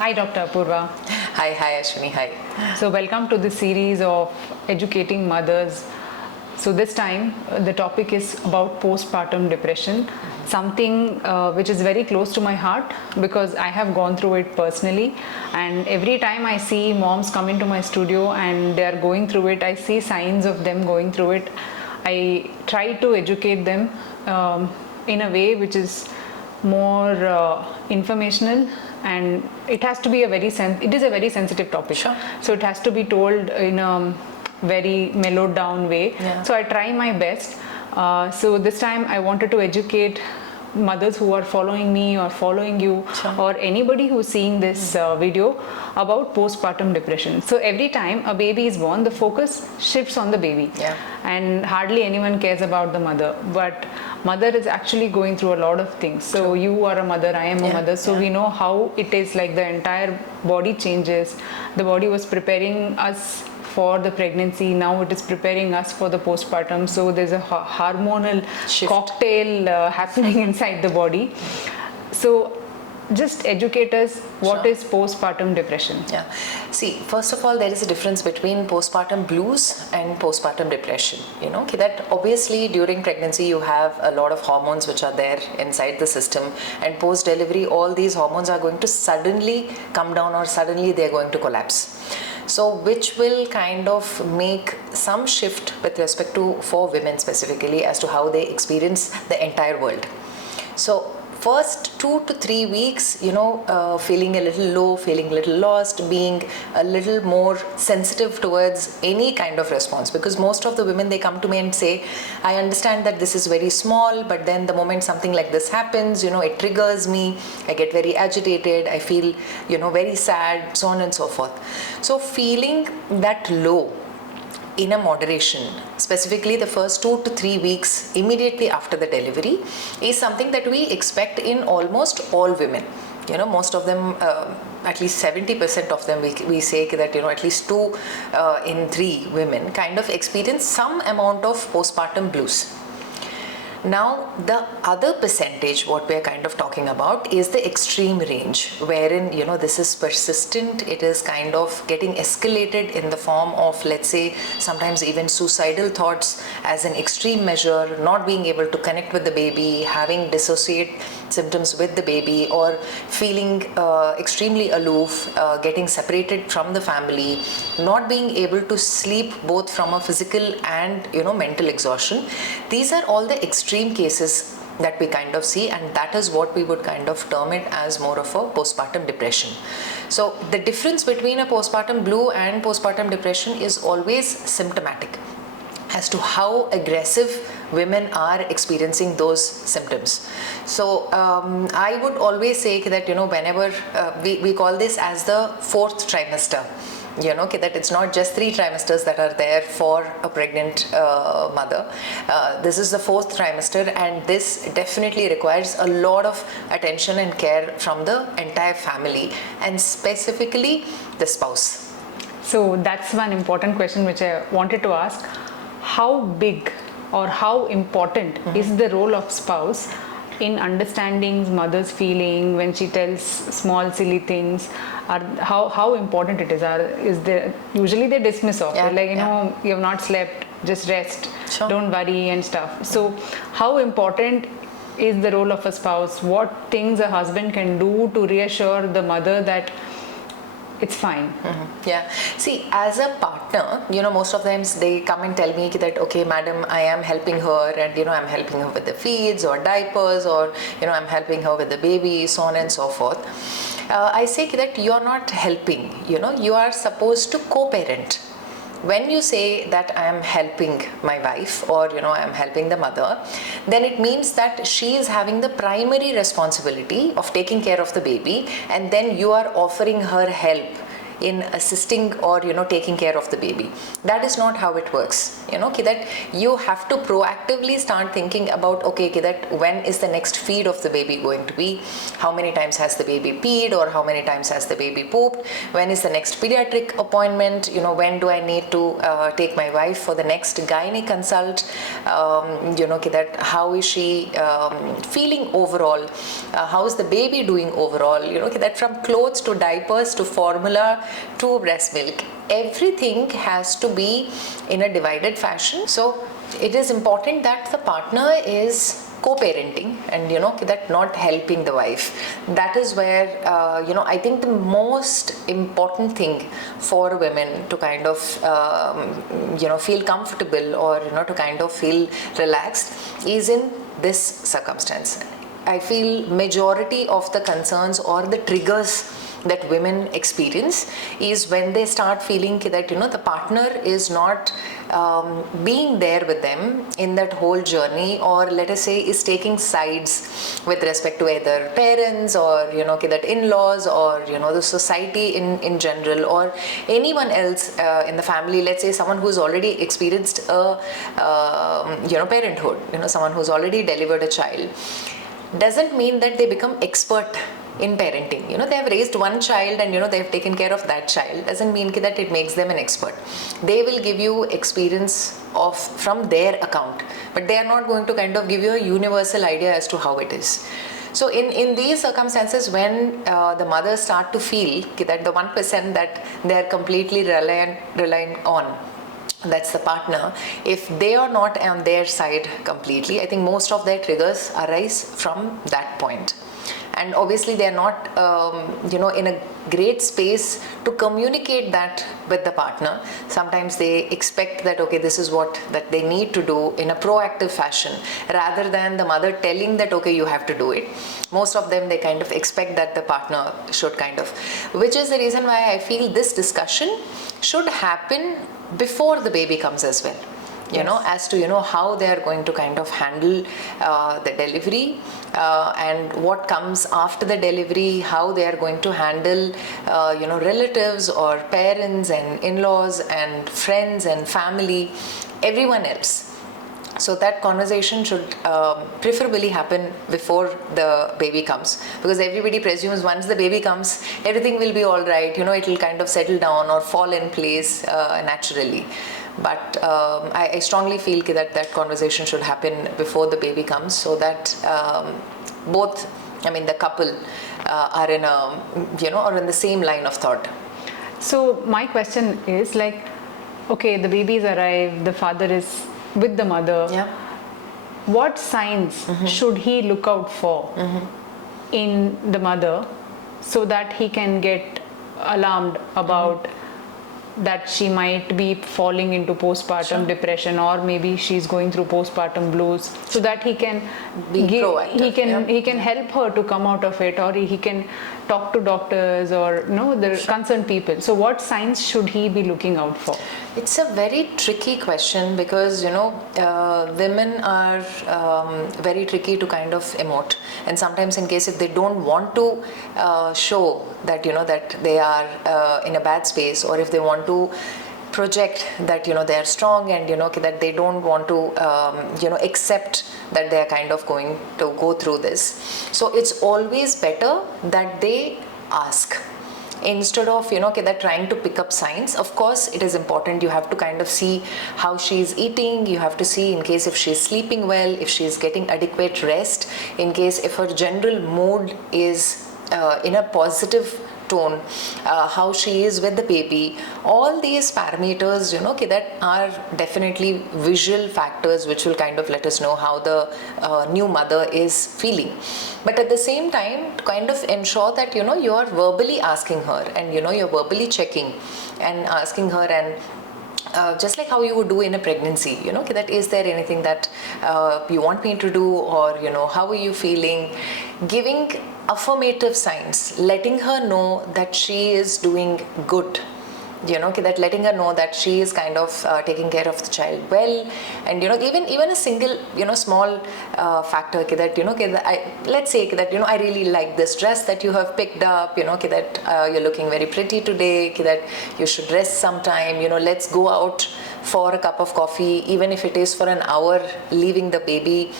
Hi, Dr. Apoorva. Hi Ashwini, hi. So, welcome to the series of educating mothers. So, this time the topic is about postpartum depression, something which is very close to my heart because I have gone through it personally. And every time I see moms come into my studio and they are going through it, I see signs of them going through it. I try to educate them in a way which is more informational, and it has to be it is a very sensitive topic. Sure. So it has to be told in a very mellowed down way. Yeah. So I try my best. So this time I wanted to educate mothers who are following me or following you, Sure. or anybody who's seeing this video about postpartum depression. So every time a baby is born, the focus shifts on the baby. Yeah. And hardly anyone cares about the mother, but mother is actually going through a lot of things. So True. you are a mother, I am a mother, so we know how it is. Like, the entire body changes. The body was preparing us for the pregnancy, now it is preparing us for the postpartum. So there's a hormonal Shift. cocktail happening inside the body. So just educate us, what Sure. is postpartum depression? Yeah. See, first of all, there is a difference between postpartum blues and postpartum depression. Okay, that obviously during pregnancy you have a lot of hormones which are there inside the system, and post delivery all these hormones are going to suddenly come down, or suddenly they're going to collapse. So which will kind of make some shift with respect to, for women specifically, as to how they experience the entire world. So first 2 to 3 weeks, feeling a little low, feeling a little lost, being a little more sensitive towards any kind of response, because most of the women, they come to me and say, I understand that this is very small, but then the moment something like this happens, it triggers me, I get very agitated, I feel, very sad, so on and so forth. So feeling that low in a moderation, specifically the first 2 to 3 weeks immediately after the delivery, is something that we expect in almost all women. Most of them, at least 70% of them, we say that at least 2 in 3 women kind of experience some amount of postpartum blues. Now, the other percentage, what we're kind of talking about, is the extreme range, wherein, this is persistent, it is kind of getting escalated in the form of, let's say, sometimes even suicidal thoughts as an extreme measure, not being able to connect with the baby, having dissociate symptoms with the baby, or feeling extremely aloof, getting separated from the family, not being able to sleep, both from a physical and, mental exhaustion. These are all the extreme cases that we kind of see, and that is what we would kind of term it as more of a postpartum depression. So the difference between a postpartum blue and postpartum depression is always symptomatic as to how aggressive women are experiencing those symptoms. So I would always say that whenever we call this as the 4th trimester, that it's not just 3 trimesters that are there for a pregnant mother. This is the 4th trimester, and this definitely requires a lot of attention and care from the entire family, and specifically the spouse. So that's one important question which I wanted to ask. How big or how important is the role of spouse in understanding mother's feeling when she tells small silly things? How important it is there, usually they dismiss off, Yeah, like, you have not slept, just rest, Sure. don't worry and stuff. So how important is the role of a spouse? What things a husband can do to reassure the mother that it's fine? Yeah. See, as a partner, most of them, they come and tell me that, okay, madam, I am helping her, and, I'm helping her with the feeds or diapers, or, I'm helping her with the baby, so on and so forth. I say that you are not helping, you are supposed to co-parent. When you say that I am helping my wife, or I am helping the mother, then it means that she is having the primary responsibility of taking care of the baby, and then you are offering her help in assisting or taking care of the baby. That is not how it works. That you have to proactively start thinking about, okay, that when is the next feed of the baby going to be, how many times has the baby peed, or how many times has the baby pooped, when is the next pediatric appointment, when do I need to take my wife for the next gynae consult, that how is she feeling overall, how is the baby doing overall, that from clothes to diapers to formula to breast milk, everything has to be in a divided fashion. So it is important that the partner is co-parenting and that not helping the wife. That is where I think the most important thing for women to kind of feel comfortable or to kind of feel relaxed is in this circumstance. I feel majority of the concerns or the triggers that women experience is when they start feeling that the partner is not being there with them in that whole journey, or let us say is taking sides with respect to either parents or that in-laws or the society in general, or anyone else in the family. Let's say someone who's already experienced a parenthood, someone who's already delivered a child, doesn't mean that they become expert in parenting. They have raised one child and they have taken care of that child, doesn't mean that it makes them an expert. They will give you experience from their account, but they are not going to kind of give you a universal idea as to how it is. So in these circumstances, when the mothers start to feel that the 1% that they are completely relying on, that's the partner, if they are not on their side completely, I think most of their triggers arise from that point. And obviously they are not in a great space to communicate that with the partner. Sometimes they expect that, okay, this is what that they need to do in a proactive fashion, rather than the mother telling that, okay, you have to do it. Most of them, they kind of expect that the partner should kind of, which is the reason why I feel this discussion should happen before the baby comes as well. As to how they are going to kind of handle the delivery and what comes after the delivery, how they are going to handle relatives or parents and in-laws and friends and family, everyone else. So that conversation should preferably happen before the baby comes, because everybody presumes once the baby comes, everything will be all right, it will kind of settle down or fall in place naturally. But I strongly feel that conversation should happen before the baby comes, so that both, the couple are in a, or in the same line of thought. So my question is like, okay, the baby's arrived, the father is with the mother. Yeah. What signs should he look out for in the mother so that he can get alarmed about that she might be falling into postpartum depression, or maybe she's going through postpartum blues, so that he can be proactive, he can help her to come out of it, or he can talk to doctors or the concerned people. So what signs should he be looking out for? It's a very tricky question, because women are very tricky to kind of emote, and sometimes in case if they don't want to show that that they are in a bad space, or if they want to project that they are strong and that they don't want to accept that they are kind of going to go through this. So it's always better that they ask, instead of that trying to pick up signs. Of course it is important, you have to kind of see how she's eating, you have to see in case if she's sleeping well, if she's getting adequate rest, in case if her general mood is in a positive tone, how she is with the baby. All these parameters that are definitely visual factors which will kind of let us know how the new mother is feeling. But at the same time, to kind of ensure that you are verbally asking her, and you're verbally checking and asking her, and just like how you would do in a pregnancy, that is there anything that you want me to do, or how are you feeling, giving affirmative signs, letting her know that she is doing good, that letting her know that she is kind of taking care of the child well, and even a single small factor that let's say that I really like this dress that you have picked up, that you're looking very pretty today, that you should rest sometime, let's go out for a cup of coffee, even if it is for an hour, leaving the baby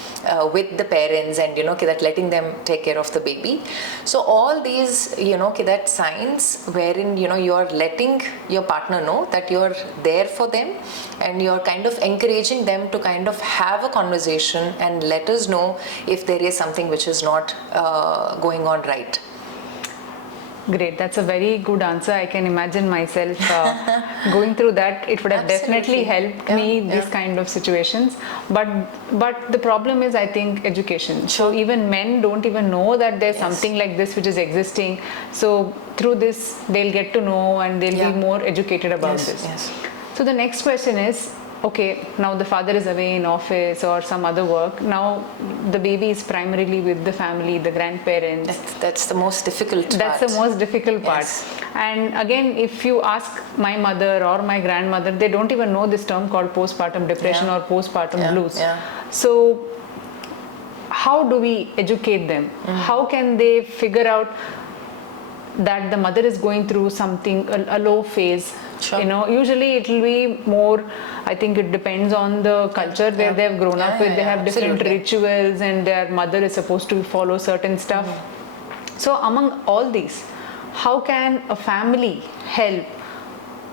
with the parents, and that letting them take care of the baby. So all these that signs wherein you're letting your partner know that you're there for them, and you're kind of encouraging them to kind of have a conversation and let us know if there is something which is not going on right. Great, that's a very good answer. I can imagine myself going through that. It would have definitely helped me these kind of situations. But the problem is, I think, education. So even men don't even know that there's something like this which is existing. So through this, they'll get to know, and they'll be more educated about this. Yes. So the next question is, okay, now the father is away in office or some other work. Now the baby is primarily with the family, the grandparents. That's the most difficult part. That's the most difficult part. And again, if you ask my mother or my grandmother, they don't even know this term called postpartum depression or postpartum blues. So how do we educate them? How can they figure out that the mother is going through something, a low phase? Usually it will be more, I think it depends on the culture where they have grown up with. They have different rituals, and their mother is supposed to follow certain stuff. So among all these, how can a family help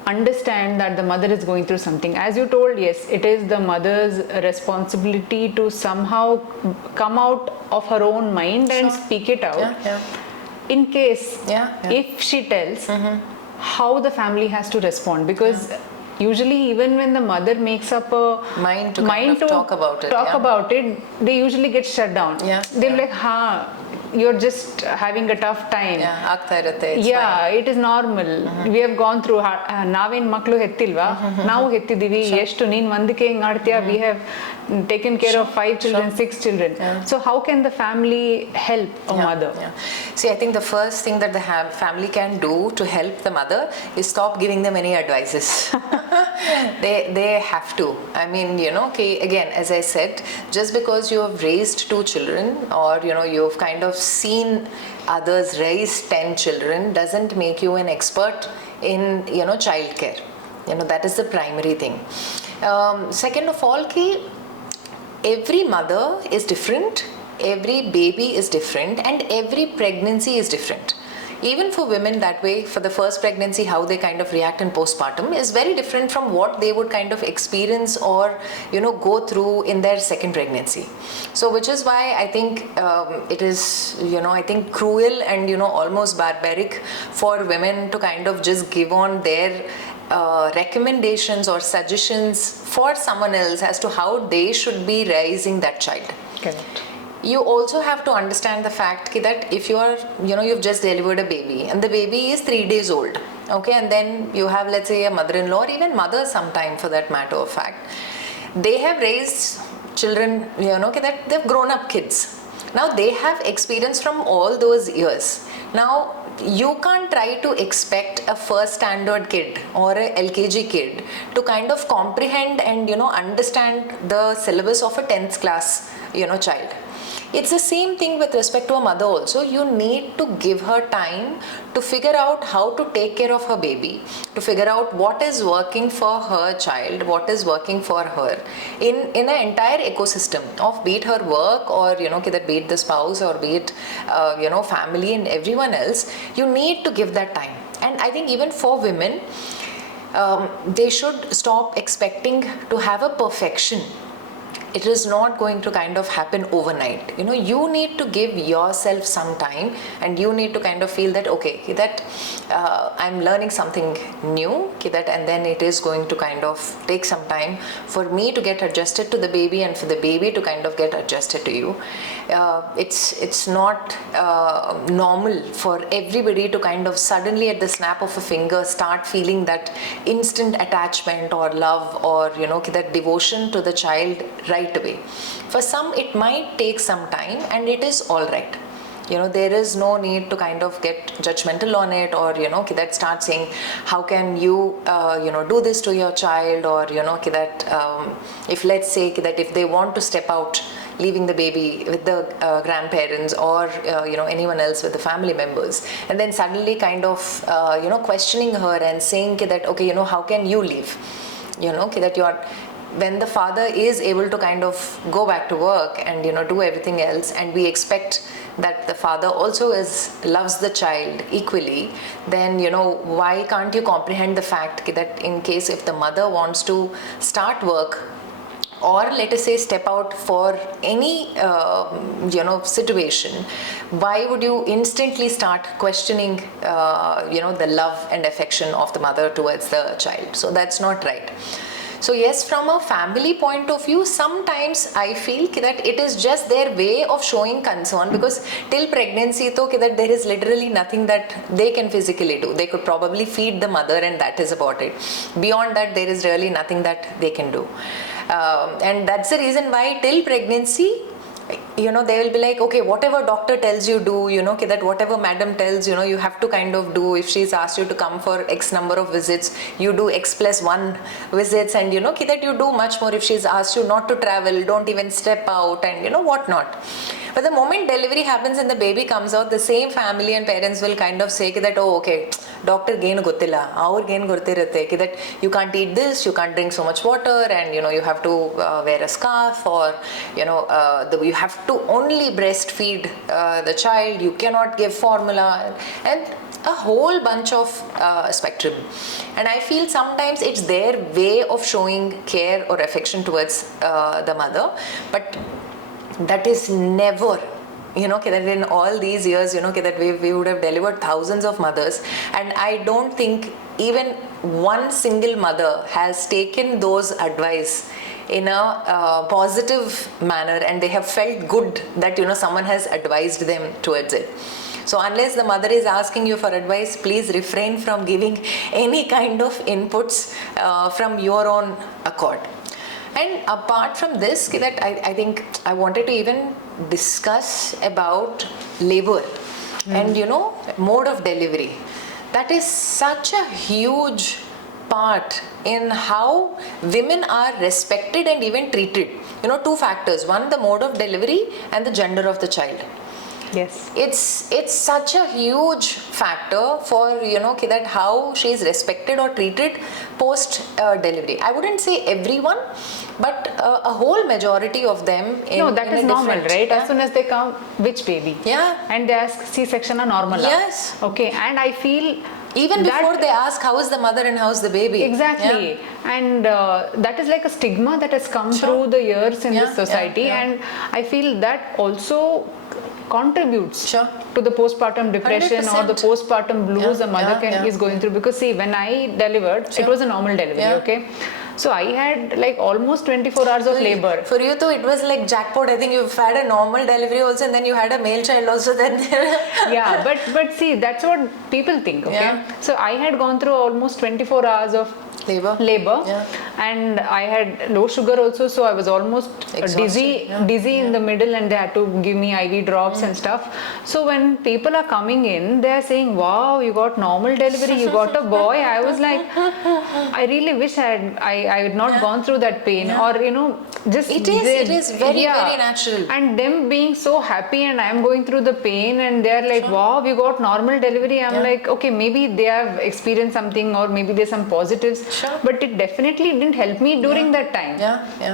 understand that the mother is going through something? As you told, yes, it is the mother's responsibility to somehow come out of her own mind and speak it out. In case, if she tells, how the family has to respond, because usually even when the mother makes up a mind to talk about it, they usually get shut down. They're like, you're just having a tough time. It is normal. We have gone through ನಾವೇನ್ ಮಕ್ಕಳು ಹೆತ್ತಿಲ್ವಾ, ನಾವು ಹೆತ್ತಿದೀವಿ, ಎಷ್ಟು ನೀನ್ ಒಂದಕ್ಕೆ ಹಿಂಗ್ ಆಡ್ತೀಯಾ, we have taken care of 5 children, 6 children. So how can the family help a mother? See, I think the first thing that the family can do to help the mother is stop giving them any advices. they have to. I mean, again, as I said, just because you have raised 2 children, or you've kind of seen others raise 10 children, doesn't make you an expert in childcare. That is the primary thing. Second of all, every mother is different, every baby is different, and every pregnancy is different. Even for women that way, for the first pregnancy, how they kind of react in postpartum is very different from what they would kind of experience or go through in their second pregnancy. So which is why I think it is I think cruel and almost barbaric for women to kind of just give on their recommendations or suggestions for someone else as to how they should be raising that child. Correct. You also have to understand the fact that if you are you've just delivered a baby and the baby is 3 days old, okay, and then you have, let's say, a mother-in-law or even mother sometime for that matter of fact, they have raised children, that they've grown up kids. Now they have experience from all those years. Now you can't try to expect a first standard kid or a LKG kid to kind of comprehend and understand the syllabus of a 10th class child. It's the same thing with respect to a mother also. You need to give her time to figure out how to take care of her baby, to figure out what is working for her child, what is working for her in an entire ecosystem of be it her work or be it the spouse or be it family and everyone else. You need to give that time. And I think even for women, they should stop expecting to have a perfection. It is not going to kind of happen overnight. You need to give yourself some time, and you need to kind of feel that I'm learning something new, and then it is going to kind of take some time for me to get adjusted to the baby and for the baby to kind of get adjusted to you. It's not normal for everybody to kind of suddenly at the snap of a finger start feeling that instant attachment or love or that devotion to the child right away. For some it might take some time, and it is all right. there is no need to kind of get judgmental on it, or that start saying how can you do this to your child, or that if let's say that if they want to step out leaving the baby with the grandparents or anyone else with the family members, and then suddenly kind of questioning her and saying that okay, how can you leave, that you are, when the father is able to kind of go back to work and do everything else, and we expect that the father also loves the child equally, then why can't you comprehend the fact that in case if the mother wants to start work, or let us say step out for any situation, why would you instantly start questioning the love and affection of the mother towards the child? So that's not right. So yes, from a family point of view, sometimes I feel that it is just their way of showing concern, because till pregnancy that there is literally nothing that they can physically do. They could probably feed the mother and that is about it. Beyond that, there is really nothing that they can do. And that's the reason why till pregnancy, they will be like, okay, whatever doctor tells you do, that whatever madam tells, you have to kind of do. If she's asked you to come for X number of visits, you do X+1 visits, and that you do much more. If she's asked you not to travel, don't even step out, and whatnot. But the moment delivery happens and the baby comes out, the same family and parents will kind of say that, oh, okay, doctor gain gottilla, our gain gortirate, that you can't eat this, you can't drink so much water, and you have to wear a scarf, or you have to only breastfeed the child, you cannot give formula, and a whole bunch of spectrum. And I feel sometimes it's their way of showing care or affection towards the mother, but that is never, that in all these years, that we would have delivered thousands of mothers, and I don't think even one single mother has taken those advice in a positive manner, and they have felt good that someone has advised them towards it. So unless the mother is asking you for advice, please refrain from giving any kind of inputs from your own accord. And apart from this, that I think I wanted to even discuss about labor and mode of delivery. That is such a huge part in how women are respected and even treated. Two factors: one, the mode of delivery, and the gender of the child. Yes, it's such a huge factor for that how she is respected or treated post delivery. I wouldn't say everyone, but a whole majority of them. No, that is normal, right? Yeah. As soon as they come, which baby? Yeah. And they ask C-section or normal? Yes. Okay, and I feel even before they ask how is the mother and how's the baby. Exactly. Yeah. And that is like a stigma that has come through the years in this society, and I feel that also contributes to the postpartum depression 100%. or the postpartum blues a mother is going through. Because see, when I delivered, it was a normal delivery, okay? So I had like almost 24 hours of labor. For you too, it was like jackpot. I think you've had a normal delivery also, and then you had a male child also. Then yeah, but see, that's what people think, okay? Yeah. So I had gone through almost 24 hours of labor, and I had low sugar also, so I was almost dizzy in the middle, and they had to give me IV drops and stuff. So when people are coming in, they are saying, wow, you got normal delivery, you got a boy. I was like, I really wish I had not gone through that pain, or just it is very very natural. And them being so happy, and I am going through the pain, and they are like, wow, you got normal delivery. I'm like, okay, maybe they have experienced something, or maybe there's some positives. But it definitely didn't help me during that time.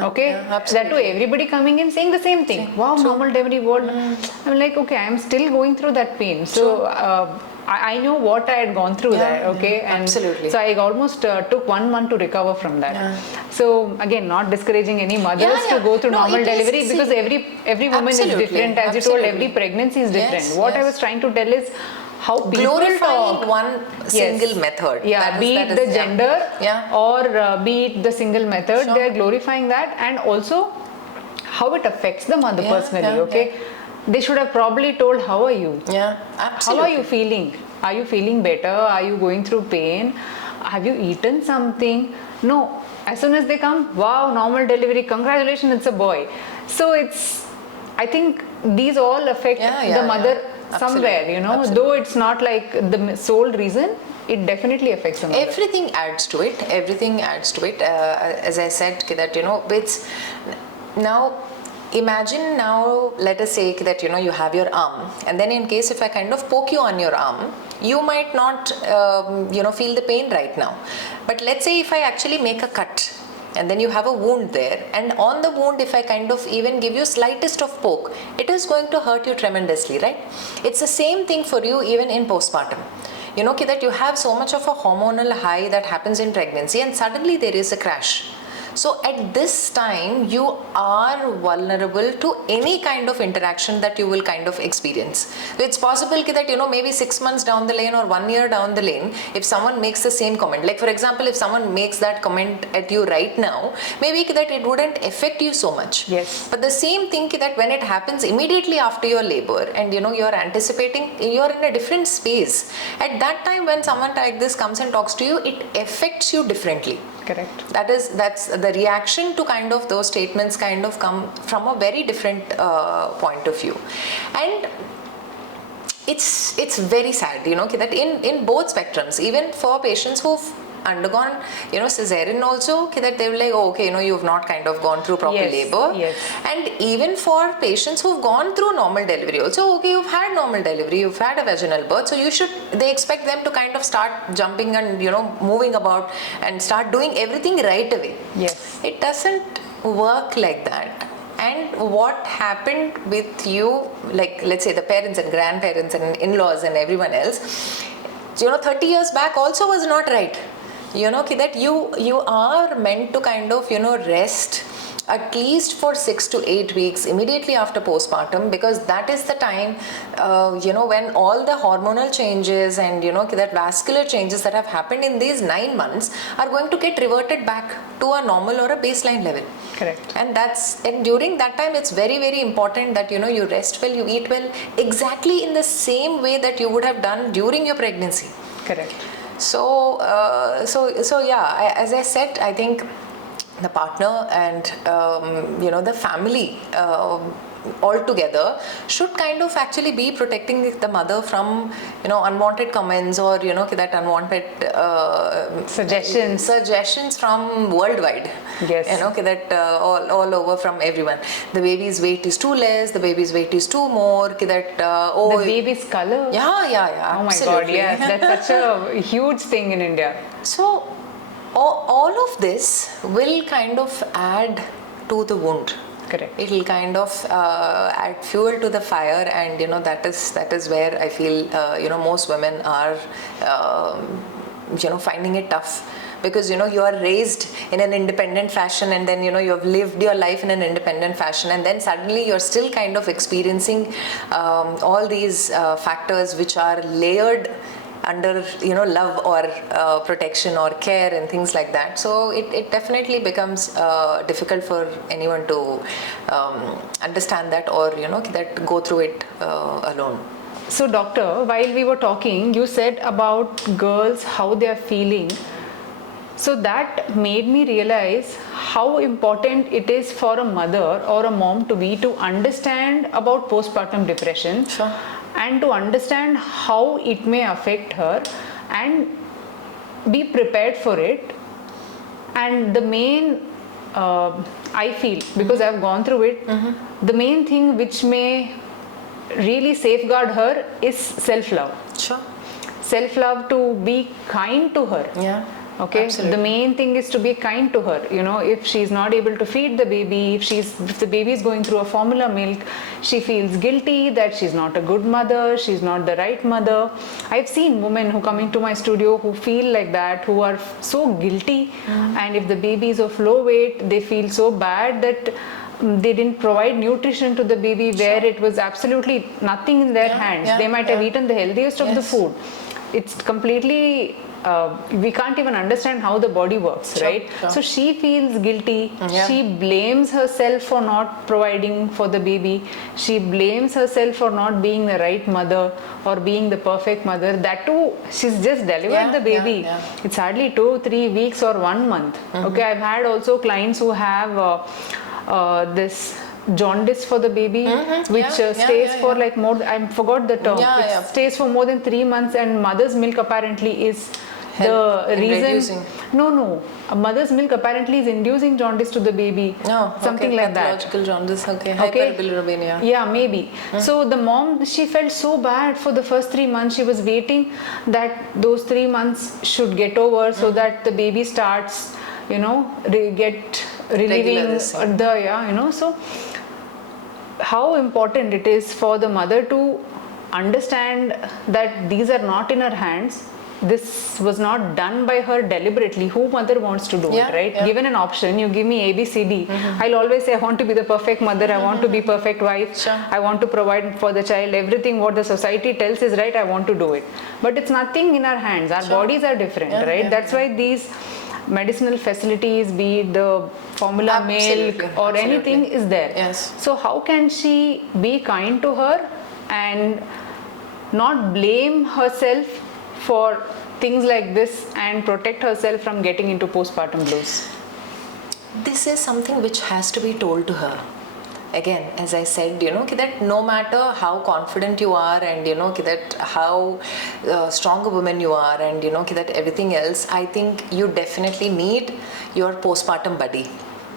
Okay, that to everybody coming in saying the same thing. Wow, normal delivery. What? I'm like, okay, I'm still going through that pain. So I know what I had gone through there. Okay, and absolutely. so I almost took 1 month to recover from that. So again, not discouraging any mothers to go through normal delivery, because every woman is different. As you told, every pregnancy is different. What I was trying to tell is how people glorifying talk. one single method. Be it the gender or be it the single method, they are glorifying that, and also how it affects the mother personally. Okay, they should have probably told, how are you? Absolutely. How are you feeling? Are you feeling better? Are you going through pain? Have you eaten something? No. As soon as they come, wow, normal delivery, congratulations, it's a boy. So I think these all affect the mother somewhere, you know, Absolutely. though it's not like the sole reason, it definitely affects the mother. Everything adds to it. Everything adds to it. As I said, that, you know, it's now. Imagine now, let us say that, you know, you have your arm, and then in case if I kind of poke you on your arm, you might not, you know, feel the pain right now. But let's say if I actually make a cut, and then you have a wound there, and on the wound if I kind of even give you slightest of poke, it is going to hurt you tremendously, right? It's the same thing for you even in postpartum. You know, that you have so much of a hormonal high that happens in pregnancy, and suddenly there is a crash. So at this time, you are vulnerable to any kind of interaction that you will kind of experience. So it's possible that, you know, maybe 6 months down the lane or 1 year down the lane, if someone makes the same comment, like for example, if someone makes that comment at you right now, maybe that it wouldn't affect you so much. Yes. But the same thing that when it happens immediately after your labor, and, you know, you're anticipating, you're in a different space. At that time, when someone like this comes and talks to you, it affects you differently. Correct. That's the reaction to kind of those statements kind of come from a very different point of view, and it's very sad, you know, that in both spectrums, even for patients who've undergone, you know, cesarean also, that they were like, oh, okay, you know, you've not kind of gone through proper labor. Yes. And even for patients who've gone through normal delivery also, okay, you've had normal delivery, you've had a vaginal birth, so they expect them to kind of start jumping and, you know, moving about and start doing everything right away. Yes. It doesn't work like that. And what happened with you, like let's say the parents and grandparents and in-laws and everyone else, you know, 30 years back also was not right. You know, that you are meant to kind of, you know, rest at least for 6 to 8 weeks immediately after postpartum, because that is the time, you know, when all the hormonal changes and, you know, that vascular changes that have happened in these 9 months are going to get reverted back to a normal or a baseline level. Correct. And during that time, it's very, very important that, you know, you rest well, you eat well, exactly in the same way that you would have done during your pregnancy. Correct. So yeah, as I said, I think the partner and, you know, the family all together should kind of actually be protecting the mother from, you know, unwanted comments or, you know, that unwanted suggestions from worldwide. Yes. You know, that all over from everyone. The baby's weight is too less, the baby's weight is too more, that the baby's color. Yeah, oh my absolutely. God, yes, that's such a huge thing in India. So all of this will kind of add to the wound. Correct. It will kind of add fuel to the fire, and, you know, that is where I feel, you know, most women are, you know, finding it tough. Because, you know, you are raised in an independent fashion, and then, you know, you have lived your life in an independent fashion, and then suddenly you're still kind of experiencing all these factors which are layered under, you know, love or protection or care and things like that. So it definitely becomes difficult for anyone to understand that, or, you know, that go through it alone. So doctor, while we were talking, you said about girls, how they are feeling. So that made me realize how important it is for a mother or a mom to understand about postpartum depression. Sure. And to understand how it may affect her and be prepared for it. And the main, I feel, because I've gone through it, the main thing which may really safeguard her is self-love. Sure. Self-love, to be kind to her. Yeah. Okay, absolutely. The main thing is to be kind to her. You know, if she's not able to feed the baby, if the baby is going through a formula milk, she feels guilty that she's not a good mother, she's not the right mother. I've seen women who come into my studio who feel like that, who are so guilty, and if the baby is of low weight, they feel so bad that they didn't provide nutrition to the baby, where it was absolutely nothing in their hands. They might have eaten the healthiest of the food. It's completely, we can't even understand how the body works, right? Sure. So she feels guilty. She blames herself for not providing for the baby. She blames herself for not being the right mother or being the perfect mother. That too, she's just delivered the baby. It's hardly 2-3 weeks or 1 month. Okay, I've had also clients who have this jaundice for the baby, which stays for like more. I forgot the term. It stays for more than 3 months, and mother's milk apparently is the reason. Reducing. No. A mother's milk apparently is inducing jaundice to the baby. Something like that. Pathological jaundice. Hyperbilirubinemia. Yeah, maybe. So the mom, she felt so bad for the first 3 months. She was waiting that those 3 months should get over so that the baby starts, get relieving so how important it is for the mother to understand that these are not in her hands. This was not done by her deliberately. Who mother wants to do it, right? Given an option, you give me A, B, C, D. I'll always say I want to be the perfect mother, I want to be perfect wife, I want to provide for the child, everything what the society tells is right, I want to do it. But it's nothing in our hands. Our bodies are different, right? That's why these medicinal facilities, be it the formula milk or anything, is there. Yes. So how can she be kind to her and not blame herself for things like this and protect herself from getting into postpartum blues? This is something which has to be told to her. Again, as I said, that no matter how confident you are and that how strong a woman you are and that everything else, I think you definitely need your postpartum buddy.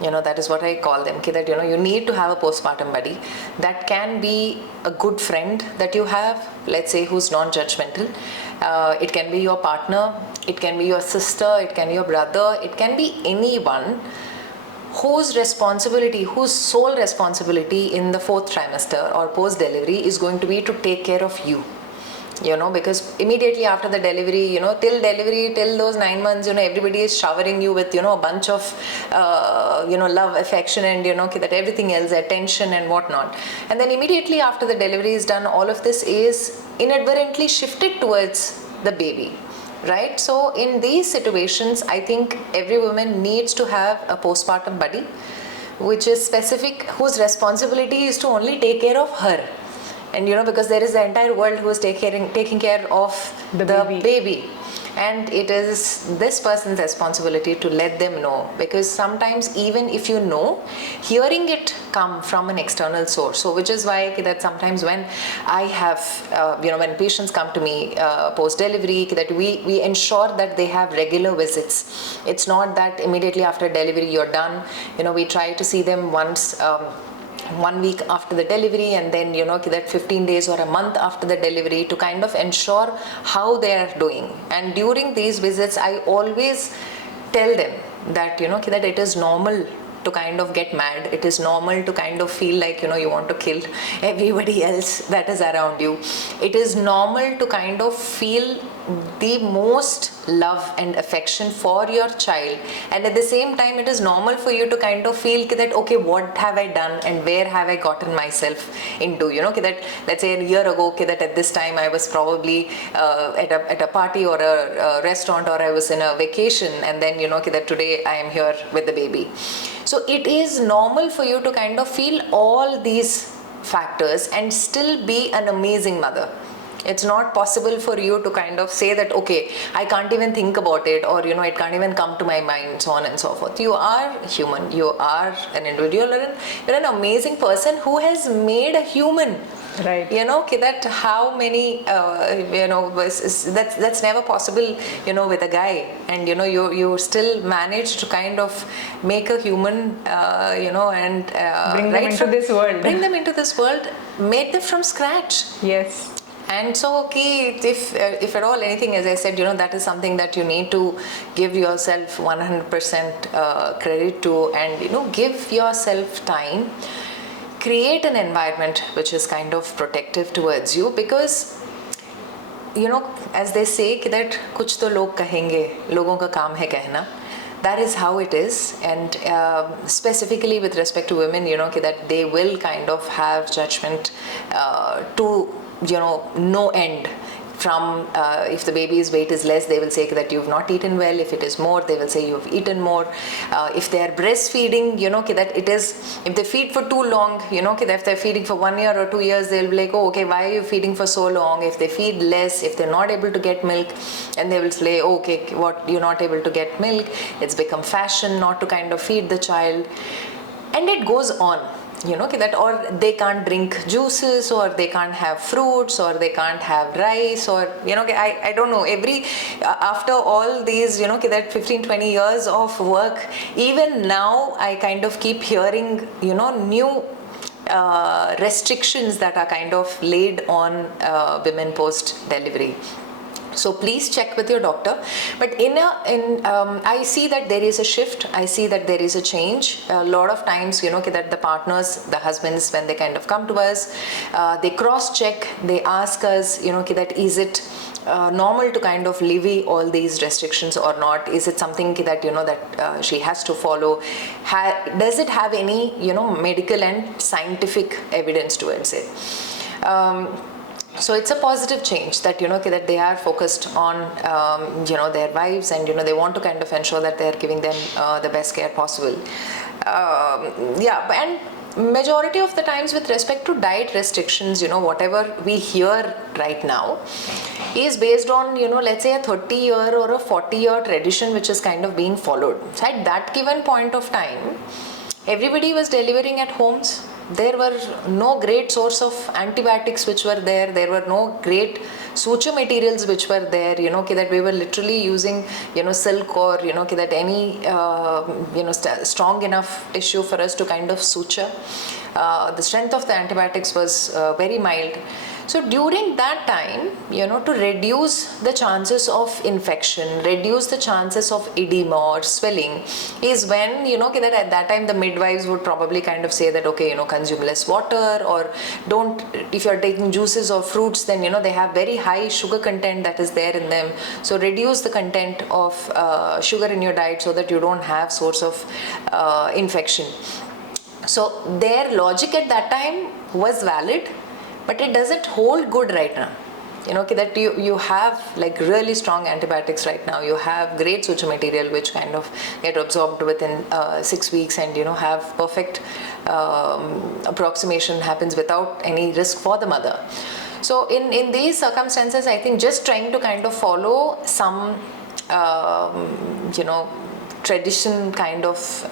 That is what I call them. That you need to have a postpartum buddy. That can be a good friend that you have, let's say, who's non-judgmental. It can be your partner, it can be your sister, it can be your brother, it can be anyone whose sole responsibility in the 4th trimester or post-delivery is going to be to take care of you. Because immediately after the delivery, till those 9 months, everybody is showering you with, a bunch of, love, affection and, that everything else, attention and whatnot. And then immediately after the delivery is done, all of this is inadvertently shifted towards the baby. Right? So in these situations, I think every woman needs to have a postpartum buddy, which is specific, whose responsibility is to only take care of her. And because there is the entire world who is taking care of the baby. And it is this person's responsibility to let them know, because sometimes even if hearing it come from an external source. So which is why that sometimes when I have, when patients come to me post-delivery, that we ensure that they have regular visits. It's not that immediately after delivery you're done. We try to see them once 1 week after the delivery, and then that 15 days or a month after the delivery, to kind of ensure how they are doing. And during these visits, I always tell them that that it is normal to kind of get mad. It is normal to kind of feel like you want to kill everybody else that is around you. It is normal to kind of feel the most love and affection for your child, and at the same time it is normal for you to kind of feel that okay, what have I done and where have I gotten myself into, that let's say a year ago that at this time I was probably at a party or a restaurant, or I was in a vacation, and then that today I am here with the baby. So it is normal for you to kind of feel all these factors and still be an amazing mother. It's not possible for you to kind of say that, okay, I can't even think about it, or, it can't even come to my mind, so on and so forth. You are human. You are an individual. You're an amazing person who has made a human. Right. That how many, that's never possible, with a guy. And, you still manage to kind of make a human, and bring them into this world. Bring them into this world, made them from scratch. Yes. And so, if at all anything, as I said, that is something that you need to give yourself 100% credit to, and, give yourself time. Create an environment which is kind of protective towards you, because, as they say that kuch to log kahenge, logon ka kaam hai kehna. That is how it is, and specifically with respect to women, that they will kind of have judgment to no end. From if the baby's weight is less, they will say that you've not eaten well. If it is more, they will say you've eaten more. If they are breastfeeding, that it is, if they feed for too long, if they're feeding for 1 year or 2 years, they'll be like, oh, okay, why are you feeding for so long? If they feed less, if they're not able to get milk, and they will say, oh, okay, what, you're not able to get milk, it's become fashion not to kind of feed the child. And it goes on. that, or they can't drink juices, or they can't have fruits, or they can't have rice, or I don't know, after all these that 15-20 years of work, even now I kind of keep hearing new restrictions that are kind of laid on women post delivery. So please check with your doctor. But I see that there is a shift. I see that there is a change. A lot of times, that the partners, the husbands, when they kind of come to us, they cross-check. They ask us, that is it normal to kind of levy all these restrictions or not? Is it something that that she has to follow? Does it have any medical and scientific evidence towards it? So it's a positive change that that they are focused on their wives, and they want to kind of ensure that they are giving them the best care possible. And majority of the times with respect to diet restrictions, whatever we hear right now is based on let's say a 30-year or a 40-year tradition which is kind of being followed. So at that given point of time, everybody was delivering at homes. There were no great source of antibiotics which were there. There were no great suture materials which were there, that we were literally using, silk or, that any, strong enough tissue for us to kind of suture. The strength of the antibiotics was very mild. So during that time, to reduce the chances of infection, reduce the chances of edema or swelling is when, that at that time the midwives would probably kind of say that, okay, consume less water, or don't, if you're taking juices or fruits, then, they have very high sugar content that is there in them. So reduce the content of sugar in your diet so that you don't have source of infection. So their logic at that time was valid, but it doesn't hold good right now. That you have like really strong antibiotics right now. You have great suture material which kind of get absorbed within 6 weeks, and have perfect approximation happens without any risk for the mother. So in these circumstances, I think just trying to kind of follow some tradition kind of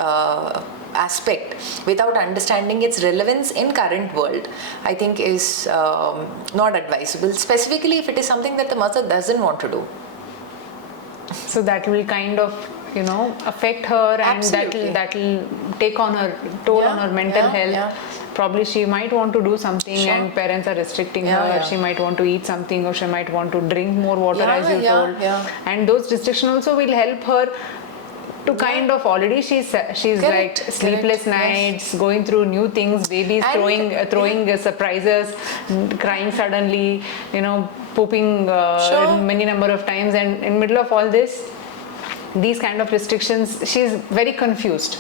aspect without understanding its relevance in current world, I think is not advisable, specifically if it is something that the mother doesn't want to do. So that will kind of affect her, and that'll take on her toll on her mental health. Probably she might want to do something, and parents are restricting her. She might want to eat something, or she might want to drink more water, as you told. And those restrictions also will help her to kind of, already she's correct, like sleepless nights, going through new things, babies and throwing surprises, crying suddenly, pooping many number of times, and in middle of all this, these kind of restrictions, she's very confused.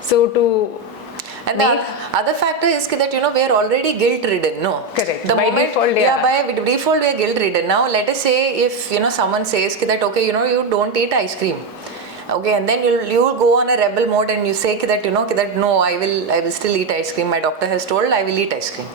So to and the other factor is that we are already guilt ridden. No, correct. The by moment, default, by default we are guilt ridden. Now let us say if someone says that okay, you don't eat ice cream. Okay, and then you'll go on a rebel mode and you say that that no, I will still eat ice cream. My doctor has told I will eat ice cream.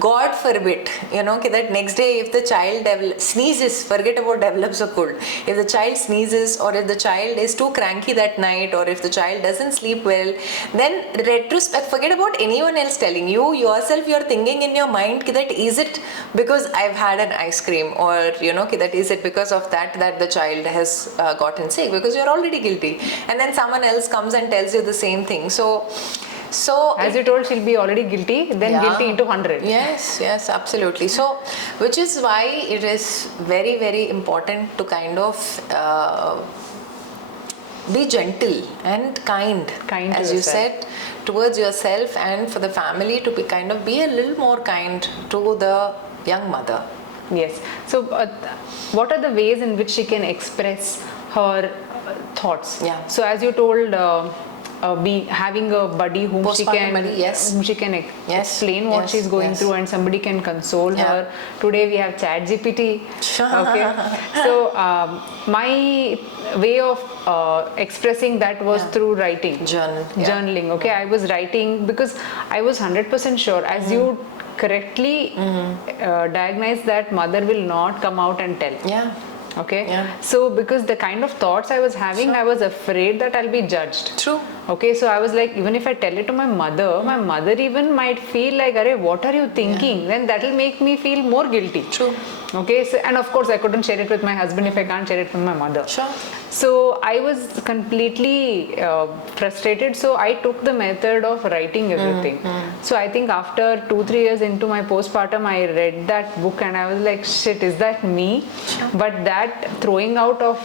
God forbid, that next day if the child sneezes, forget about develops a cold. If the child sneezes, or if the child is too cranky that night, or if the child doesn't sleep well, then retrospect, forget about anyone else telling you. Yourself, you're thinking in your mind that is it because I've had an ice cream, or that is it because of that the child has gotten sick, because you're already guilty, and then someone else comes and tells you the same thing. So as you told, she'll be already guilty, then guilty into 100. Yes, absolutely. So which is why it is very, very important to kind of be gentle and kind as you said, towards yourself, and for the family to be a little more kind to the young mother. Yes. So what are the ways in which she can express her thoughts? So as you told, be having a buddy whom she can explain what she's going through, and somebody can console her. Today we have ChatGPT. Okay. So my way of expressing that was through writing, journaling. Okay, I was writing because I was 100% sure, as you correctly diagnosed, that mother will not come out and tell. Okay. Yeah. So because the kind of thoughts I was having, I was afraid that I'll be judged. True. Okay. So I was like, even if I tell it to my mother even might feel like, "Arey, what are you thinking?" Then that will make me feel more guilty. True. Okay. So, and of course, I couldn't share it with my husband if I can't share it with my mother. Sure. So I was completely frustrated. So I took the method of writing everything. So I think after 2-3 years into my postpartum, I read that book and I was like, shit, is that me? Sure. But that throwing out of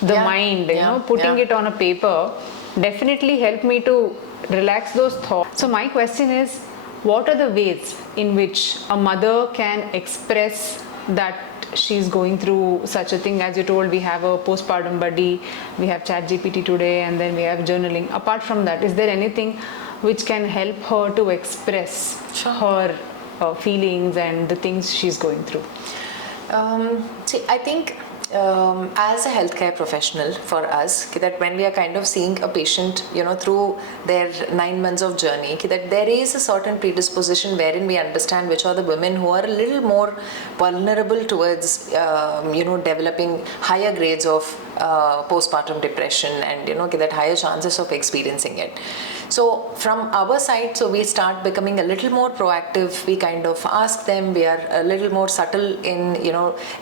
the mind, putting it on a paper definitely helped me to relax those thoughts. So my question is, what are the ways in which a mother can express that she's going through such a thing? As you told, we have a postpartum buddy, we have ChatGPT today, and then we have journaling. Apart from that, is there anything which can help her to express her feelings and the things she's going through? See, I think as a healthcare professional for us, that when we are kind of seeing a patient, through their 9 months of journey, that there is a certain predisposition wherein we understand which are the women who are a little more vulnerable towards, developing higher grades of postpartum depression and, that higher chances of experiencing it. So from our side, so we start becoming a little more proactive. We kind of ask them, we are a little more subtle in,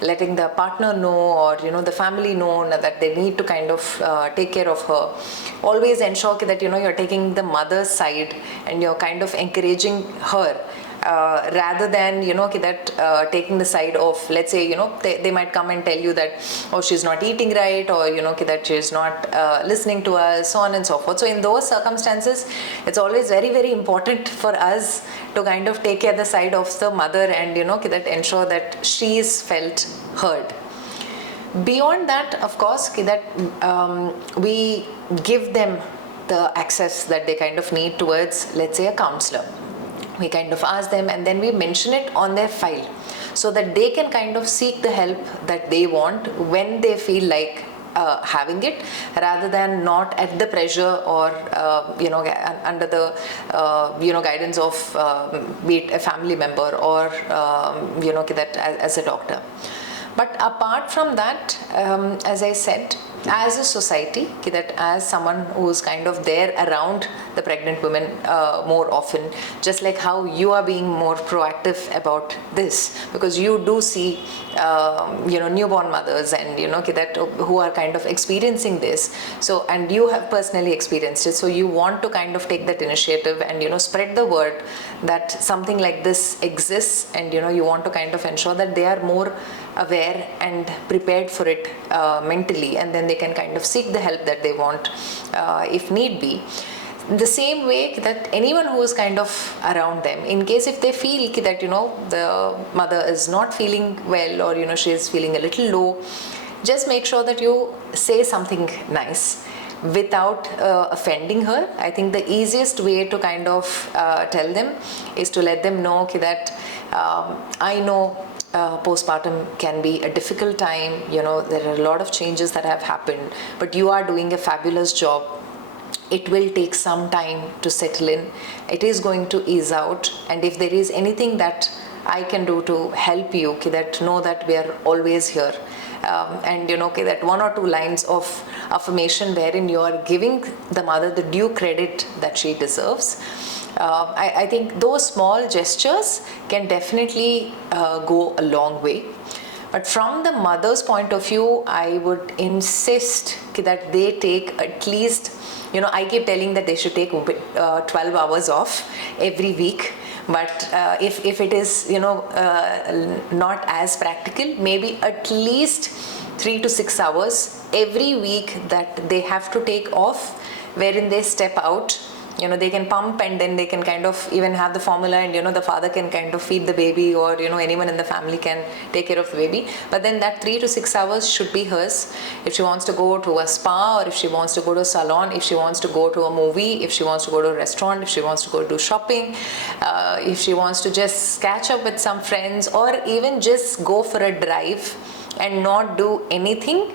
letting the partner know or, the family know that they need to kind of take care of her. Always ensure that, you're taking the mother's side and you're kind of encouraging her. Rather than taking the side of, let's say, they might come and tell you that, oh, she's not eating right, or that she's not listening to us, so on and so forth. So in those circumstances, it's always very, very important for us to kind of take care the side of the mother and that ensure that she's felt heard. Beyond that, of course, that we give them the access that they kind of need towards, let's say, a counselor. We kind of ask them and then we mention it on their file so that they can kind of seek the help that they want when they feel like having it, rather than not at the pressure or under the guidance of be it a family member or that as a doctor. But apart from that, as I said, as a society, that as someone who's kind of there around the pregnant women more often, just like how you are being more proactive about this, because you do see newborn mothers and that who are kind of experiencing this, so, and you have personally experienced it, so you want to kind of take that initiative and spread the word that something like this exists, and you want to kind of ensure that they are more aware and prepared for it mentally, and then they can kind of seek the help that they want if need be. The same way that anyone who is kind of around them, in case if they feel that the mother is not feeling well or she is feeling a little low, just make sure that you say something nice without offending her. I think the easiest way to kind of tell them is to let them know that I know postpartum can be a difficult time, there are a lot of changes that have happened, but you are doing a fabulous job. It will take some time to settle in. It is going to ease out, and if there is anything that I can do to help you, that know that we are always here. And that 1 or 2 lines of affirmation wherein you are giving the mother the due credit that she deserves. I think those small gestures can definitely go a long way. But from the mother's point of view, I would insist that they take at least, I keep telling that they should take 12 hours off every week. But if it is, not as practical, maybe at least 3 to 6 hours every week that they have to take off, wherein they step out. They can pump and then they can kind of even have the formula, and the father can kind of feed the baby, or anyone in the family can take care of the baby. But then that 3 to 6 hours should be hers. If she wants to go to a spa, or if she wants to go to a salon, if she wants to go to a movie, if she wants to go to a restaurant, if she wants to go do shopping, if she wants to just catch up with some friends, or even just go for a drive and not do anything,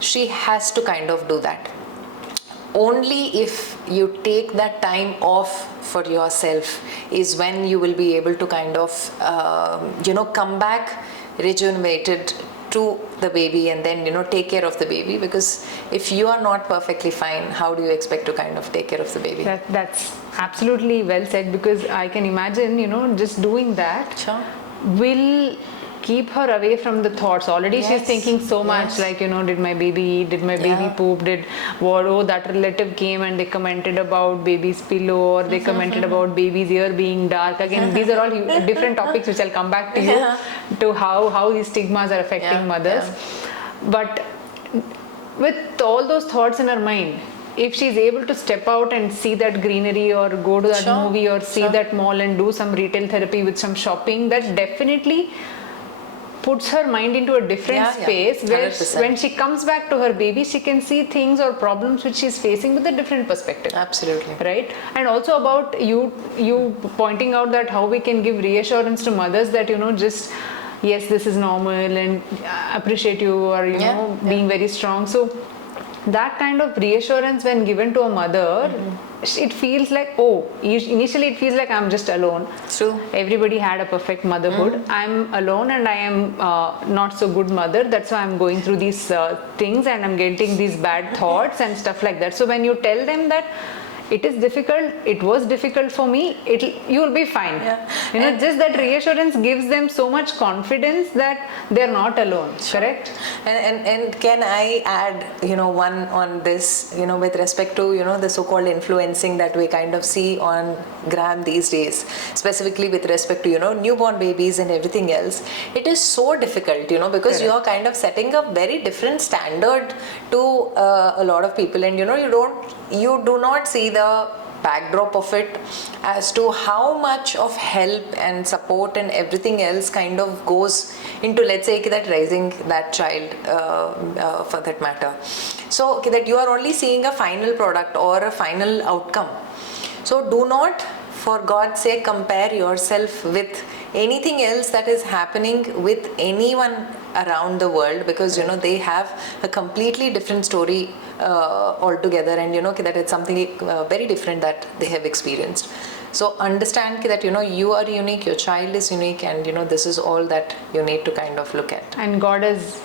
she has to kind of do that. Only if you take that time off for yourself is when you will be able to kind of, come back rejuvenated to the baby and then take care of the baby, because if you are not perfectly fine, how do you expect to kind of take care of the baby? That's absolutely well said, because I can imagine just doing that Sure. will keep her away from the thoughts. Already she's Yes. thinking so much, Yes. like did my baby eat, did my baby Yeah. poop, that relative came and they commented about baby's pillow, or they commented about baby's ear being dark. Again, these are all different topics which I'll come back to you, Yeah. to how these stigmas are affecting Yeah, mothers. But with all those thoughts in her mind, if she's able to step out and see that greenery, or go to that Sure, movie, or see sure. that mall and do some retail therapy with some shopping, that definitely puts her mind into a different Yeah, yeah. space, where 100%. when she comes back to her baby, she can see things or problems which she's facing with a different perspective. Absolutely. Right? And also about you pointing out that how we can give reassurance to mothers that just yes, this is normal, and appreciate you, or being very strong. So that kind of reassurance, when given to a mother, it feels like, initially it feels like I'm just alone. True. Everybody had a perfect motherhood. I'm alone, and I am not so good mother. That's why I'm going through these things, and I'm getting these bad thoughts and stuff like that. So when you tell them that it is difficult, it was difficult for me, you'll be fine. Yeah. Just that reassurance gives them so much confidence that they're not alone. Correct? And can I add, one on this, with respect to, the so-called influencing that we kind of see on Gram these days, specifically with respect to, newborn babies and everything else. It is so difficult, because Correct. you are kind of setting a very different standard to a lot of people, and, you do not see the backdrop of it as to how much of help and support and everything else kind of goes into, let's say, that raising that child, for that matter. So that you are only seeing a final product or a final outcome. So do not, for God's sake, compare yourself with anything else that is happening with anyone around the world, because they have a completely different story altogether, and that it's something very different that they have experienced. So understand that you are unique, your child is unique, and this is all that you need to kind of look at. And God has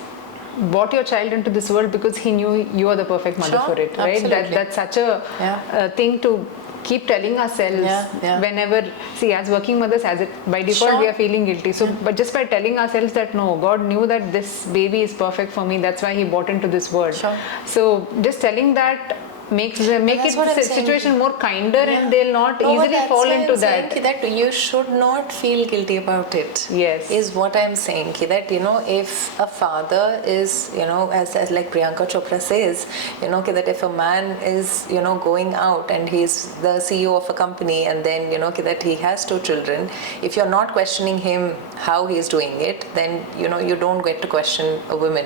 brought your child into this world because He knew you are the perfect mother Sure, for it, right? absolutely. That's such a thing to keep telling ourselves whenever, as working mothers, as it by default we are feeling guilty. So but just by telling ourselves that no, God knew that this baby is perfect for me, that's why He brought into this world. So just telling that make it situation more kinder, and they'll not easily fall into that. That you should not feel guilty about it. Yes, is what I'm saying. That if a father is as like Priyanka Chopra says, that if a man is going out and he's the CEO of a company, and then that he has 2 children, if you're not questioning him how he's doing it, then you don't get to question a woman.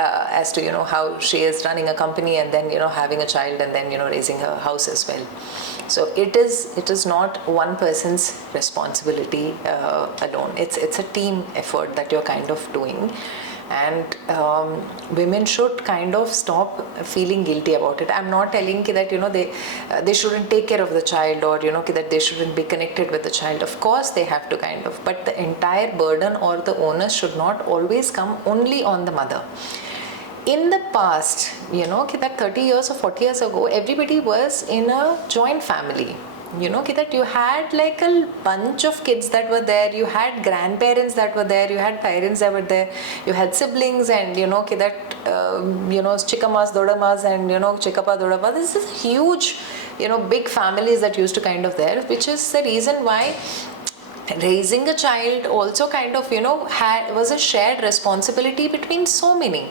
As to how she is running a company, and then having a child, and then raising her house as well. So it is not one person's responsibility alone. It's a team effort that you're kind of doing, and women should kind of stop feeling guilty about it. I'm not telling that they shouldn't take care of the child, or that they shouldn't be connected with the child. Of course they have to kind of, but the entire burden or the onus should not always come only on the mother. In the past, that 30 years or 40 years ago, everybody was in a joint family. That you had like a bunch of kids that were there, you had grandparents that were there, you had parents that were there, you had siblings, and that chikamas, dodamas, and chikapa, dodapa. This is huge, big families that used to kind of there, which is the reason why raising a child also kind of was a shared responsibility between so many.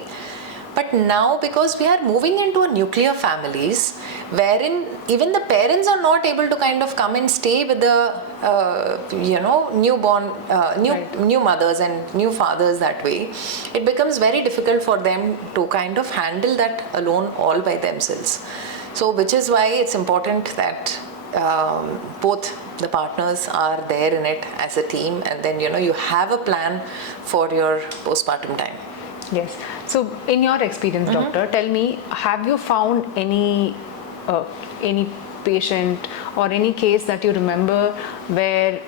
But now, because we are moving into a nuclear families, wherein even the parents are not able to kind of come and stay with the newborn new mothers and new fathers that way, it becomes very difficult for them to kind of handle that alone all by themselves. So which is why it's important that both the partners are there in it as a team, and then you have a plan for your postpartum time. Yes. So in your experience, doctor, tell me, have you found any patient or any case that you remember where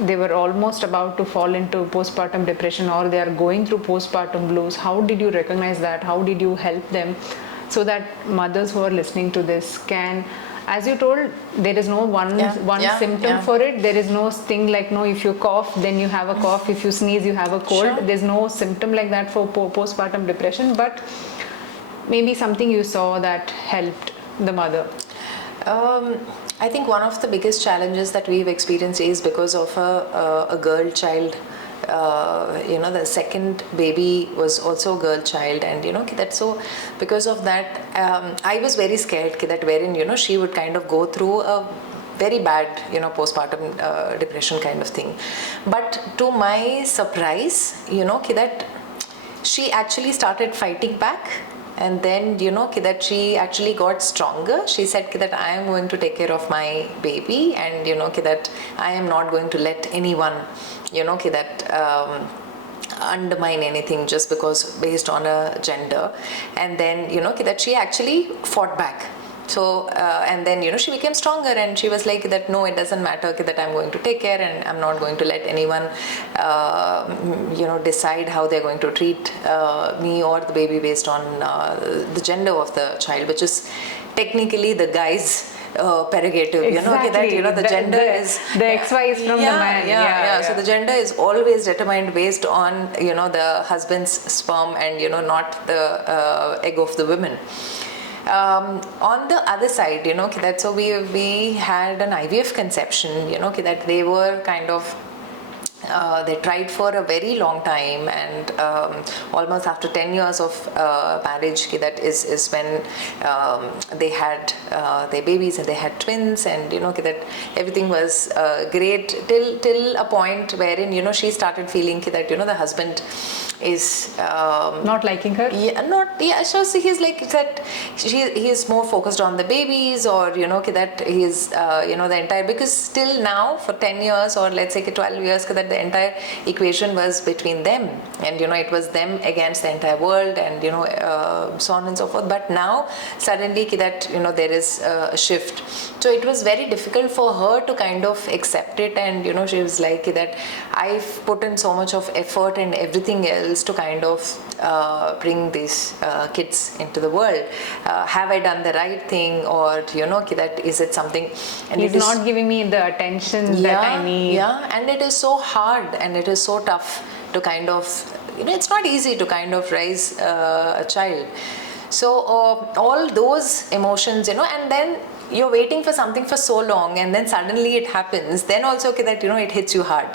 they were almost about to fall into postpartum depression, or they are going through postpartum blues, how did you recognize that? How did you help them so that mothers who are listening to this can, as you told, there is no one symptom for it. There is no thing like, no, if you cough then you have a cough, if you sneeze you have a cold. Sure. There's no symptom like that for postpartum depression, but maybe something you saw that helped the mother. I think one of the biggest challenges that we've experienced is because of a girl child. The second baby was also a girl child, and that, so because of that, I was very scared that wherein she would kind of go through a very bad postpartum depression kind of thing. But to my surprise, that she actually started fighting back. And then, that she actually got stronger. She said that I am going to take care of my baby, and, that I am not going to let anyone, that undermine anything just because based on a gender. And then, that she actually fought back. So, and then, she became stronger, and she was like that, no, it doesn't matter, that I'm going to take care, and I'm not going to let anyone, decide how they're going to treat me or the baby based on the gender of the child, which is technically the guy's prerogative. Exactly. That, the gender is... The XY is from the man. Yeah. So the gender is always determined based on, the husband's sperm and, not the egg of the woman. On the other side, that so we had an IVF conception, that they were kind of they tried for a very long time, and almost after 10 years of marriage, that is when they had their babies, and they had twins, and that everything was great till a point wherein she started feeling that the husband is not liking her. So he's like that he's more focused on the babies, or that he's the entire, because still now for 10 years or let's say 12 years that the entire equation was between them, and it was them against the entire world, and so on and so forth. But now suddenly that there is a shift, so it was very difficult for her to kind of accept it. And she was like that I've put in so much of effort and everything else to kind of bring these kids into the world. Have I done the right thing, or that is it something, and he's not giving me the attention that I need. And it is so hard, and it is so tough to kind of it's not easy to kind of raise a child. So all those emotions, and then you're waiting for something for so long, and then suddenly it happens, then also that it hits you hard.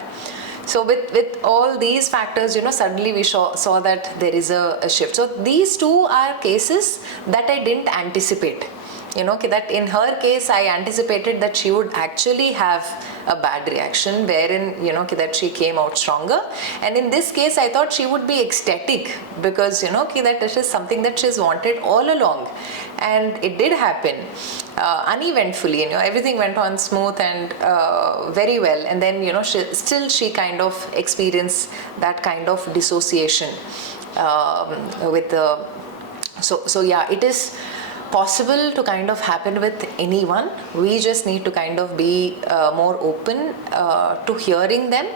So with all these factors, suddenly we saw that there is a shift. So these two are cases that I didn't anticipate. That in her case, I anticipated that she would actually have a bad reaction, wherein, that she came out stronger. And in this case, I thought she would be ecstatic, because, that this is something that she's wanted all along. And it did happen uneventfully, everything went on smooth and very well. And then, she kind of experienced that kind of dissociation with the... So yeah, it is possible to kind of happen with anyone. We just need to kind of be more open to hearing them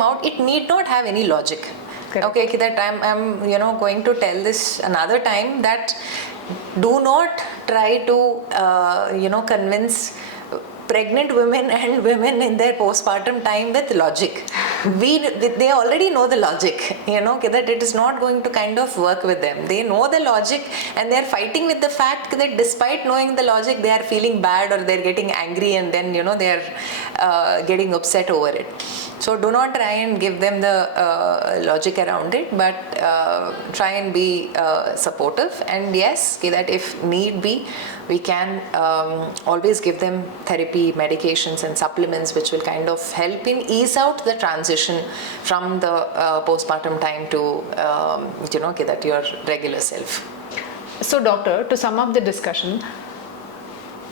out. It need not have any logic. Correct. Okay, that I'm going to tell this another time, that do not try to convince pregnant women and women in their postpartum time with logic. They already know the logic, that it is not going to kind of work with them. They know the logic, and they're fighting with the fact that despite knowing the logic, they are feeling bad, or they're getting angry, and then they're getting upset over it. So do not try and give them the logic around it, but try and be supportive. And yes, that if need be, we can always give them therapy, medications and supplements, which will kind of help in ease out the transition from the postpartum time to that your regular self. So doctor, to sum up the discussion,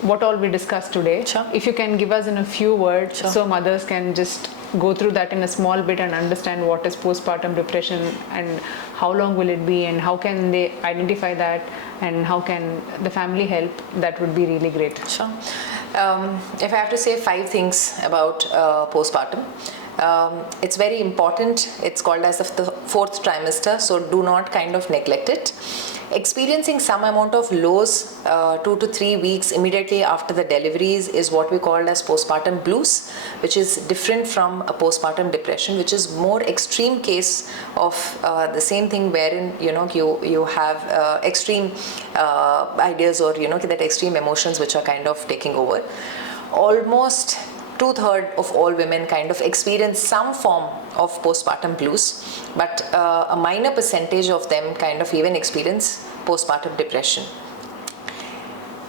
what all we discussed today, Sure. If you can give us in a few words, Sure. so mothers can just go through that in a small bit and understand what is postpartum depression, and how long will it be, and how can they identify that, and how can the family help, that would be really great. Sure. If I have to say 5 things about postpartum, it's very important. It's called as the 4th trimester, so do not kind of neglect it. Experiencing some amount of lows 2 to 3 weeks immediately after the deliveries is what we call as postpartum blues, which is different from a postpartum depression, which is more extreme case of the same thing, wherein you have extreme ideas, or that extreme emotions which are kind of taking over. Almost 2/3 of all women kind of experience some form of postpartum blues, but a minor percentage of them kind of even experience postpartum depression.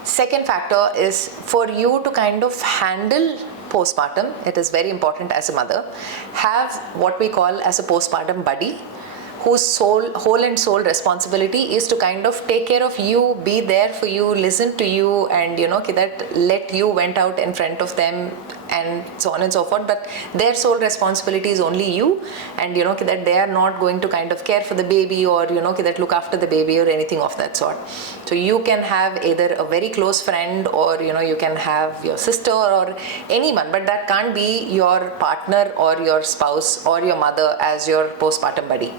Second factor is, for you to kind of handle postpartum, it is very important as a mother, have what we call as a postpartum buddy, whose whole and soul responsibility is to kind of take care of you, be there for you, listen to you, and that let you vent out in front of them, and so on and so forth. But their sole responsibility is only you, and that they are not going to kind of care for the baby, or that look after the baby or anything of that sort. So you can have either a very close friend, or you can have your sister or anyone, but that can't be your partner or your spouse or your mother as your postpartum buddy.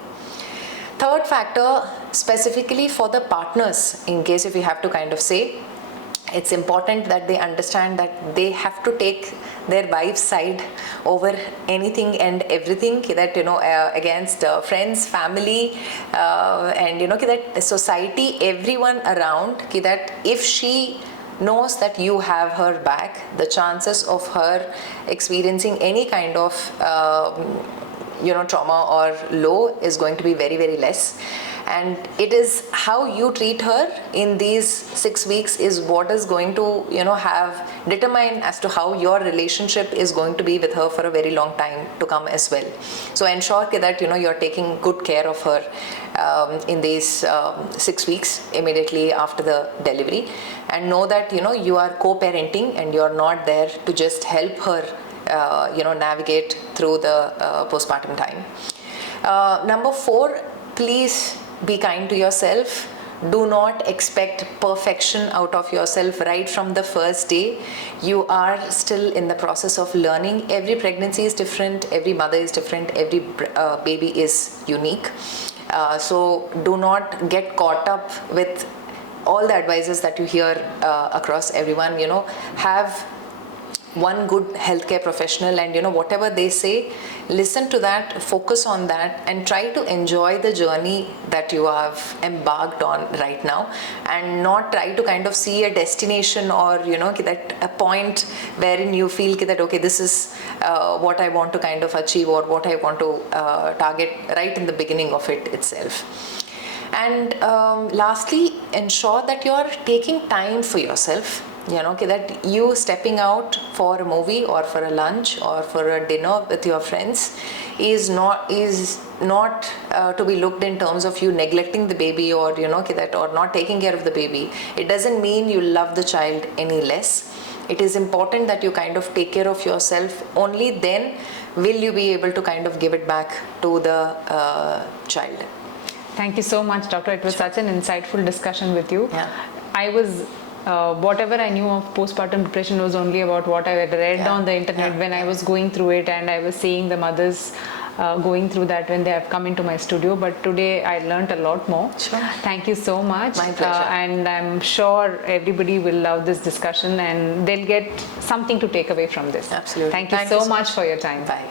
Third factor, specifically for the partners, in case if you have to kind of say, it's important that they understand that they have to take their wife's side over anything and everything, that against friends, family, and that society, everyone around, that if she knows that you have her back, the chances of her experiencing any kind of trauma or low is going to be very, very less. And it is how you treat her in these 6 weeks is what is going to have determine as to how your relationship is going to be with her for a very long time to come as well. So ensure that you're taking good care of her in these 6 weeks immediately after the delivery, and know that you are co-parenting and you're not there to just help her navigate through the postpartum time. Number 4, please be kind to yourself. Do not expect perfection out of yourself right from the first day. You are still in the process of learning. Every pregnancy is different, every mother is different, every baby is unique. So do not get caught up with all the advices that you hear across everyone. Have one good healthcare professional, and whatever they say, listen to that, focus on that, and try to enjoy the journey that you have embarked on right now, and not try to kind of see a destination, or that a point wherein you feel that okay, this is what I want to kind of achieve, or what I want to target right in the beginning of it itself. And lastly, ensure that you are taking time for yourself. That you stepping out for a movie or for a lunch or for a dinner with your friends is not to be looked in terms of you neglecting the baby, or that, or not taking care of the baby. It doesn't mean you love the child any less. It is important that you kind of take care of yourself. Only then will you be able to kind of give it back to the child. Thank you so much, Doctor. It was such an insightful discussion with you. Yeah. I was whatever I knew of postpartum depression was only about what I had read on the internet when I was going through it, and I was seeing the mothers going through that when they have come into my studio. But today I learned a lot more. Sure. Thank you so much. My pleasure. And I'm sure everybody will love this discussion, and they'll get something to take away from this. Absolutely. Thank you so much for your time. Bye.